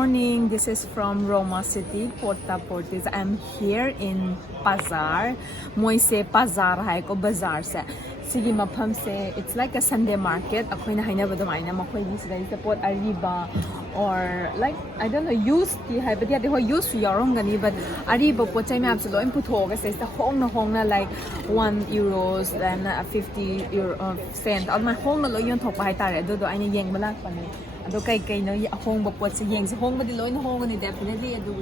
morning. This is from Roma City, Porta Portis. I'm here in Bazaar. Moise Bazaar hai ko Bazaar se. Sigi mafam se. It's like a Sunday market. Akoy na haina badam aina makoy ni sila support ariba or like I don't know used ti hai but yeah they used to yarong gani but ariba po chay me absolutely in putho ga se hong na like €1 and 50 euro cent. All my hong na lo yon thok pa hai tare do aina yeng malak pa ni. Ado kay no hong ba pot sa yeng sa hong ba di loy na hong ni definitely ado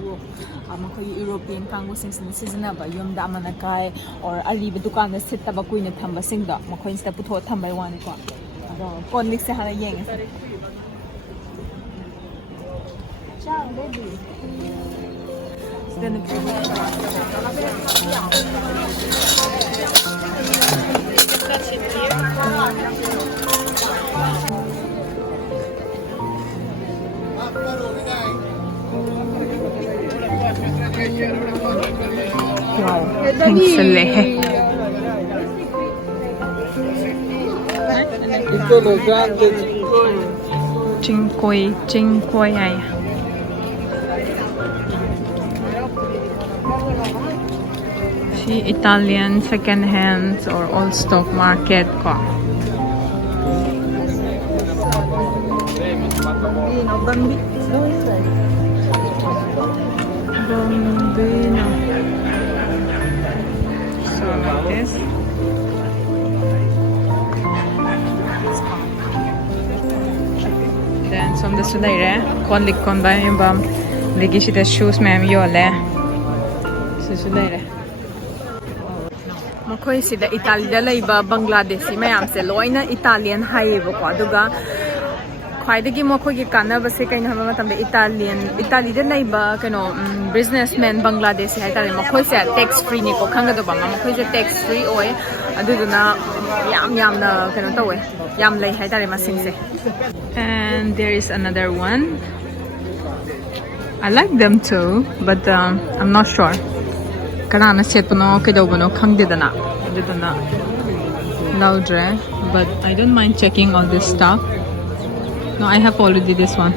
makoy European kang sing season ba yum da man kay or ari ba dukan na sit ba kuy na thamba sing da makoy insta putho thambay wan ko ado kon lik sa hala yeng ciao baby then wow, thanks a lot. Cinque ay. See Italian second hands or old stock market ko. Bambino. So like this. Then som det så där kon likon ba yung bam ligi sida shoes ma'am yole. Så där. Makoy sida Italia laiba Bangladeshi mayam se loina Italian haiba ko aduga khwaidagi makoy gi kanaba se kaina hama matambe Italy da laiba kano businessman Bangladeshi hai tare makoy se tax free ni ko khanga do ba makoy se tax free oi aduduna yam na kano tawe yam lai hai tare masing se. And there is another one. I like them too, but I'm not sure. Karana setpano kedobano khangdedana adudana laudre, but I don't mind checking all this stuff. No, I have already this one.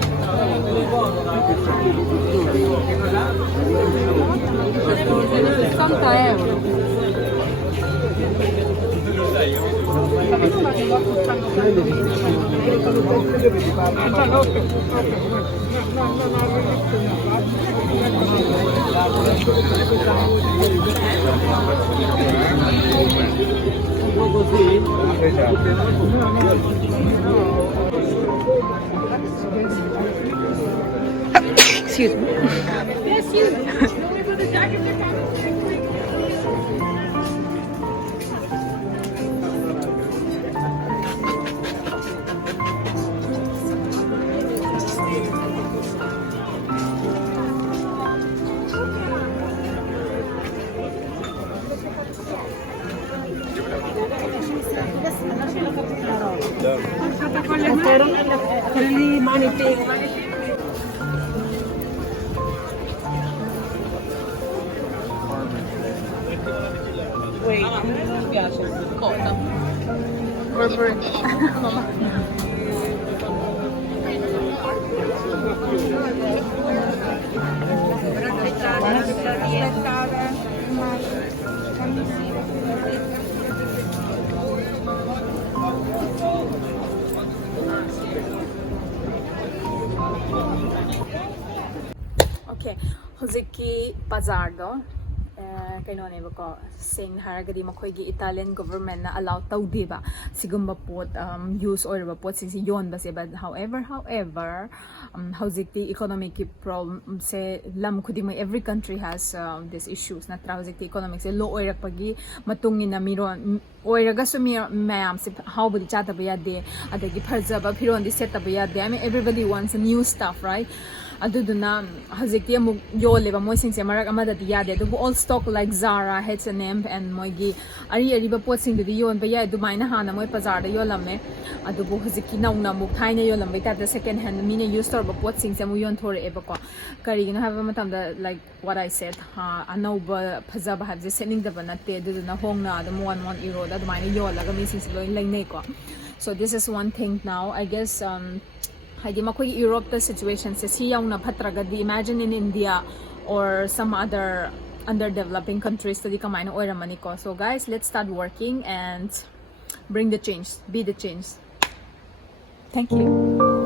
Excuse me. Yes, you. Wait, okay, hoziki Bazaar do. Kaino ne bako sing haragadi makoy Italian government na allow tawdi ba sigumba pot use or ba pot since yon ba se but however howzikti economic problem se lam khudi mai every country has these issues na howzikti economic se low oirak pagi matungi na miron oiraga so mayam se how budi chata ba yade adagi pharja ba phiron di set ba yade I mean everybody wants new stuff, right? Aduduna hazikti amuk yole ba moi sing se marak amada di yade do all stock like Zara, H&M and moigi ari ba pot sing di yon ba ya du mai na hana moi Bazaar da yolame adubu hazikti nauna muk thaina yolam ba ta second hand mine use store ba pot sing se mu yon thore e ba ko kari gina have matam da like what I said anauba phajaba have je setting da banate aduduna hongna da €1 da mai na yola ga mi sing se loi lai nei ko. So this is one thing now. I guess Haidi makoy Europe the situation se siyaw na patragadi. Imagine in India or some other underdeveloping countries tadi kamay na oira maniko. So guys, let's start working and bring the change, be the change. Thank you.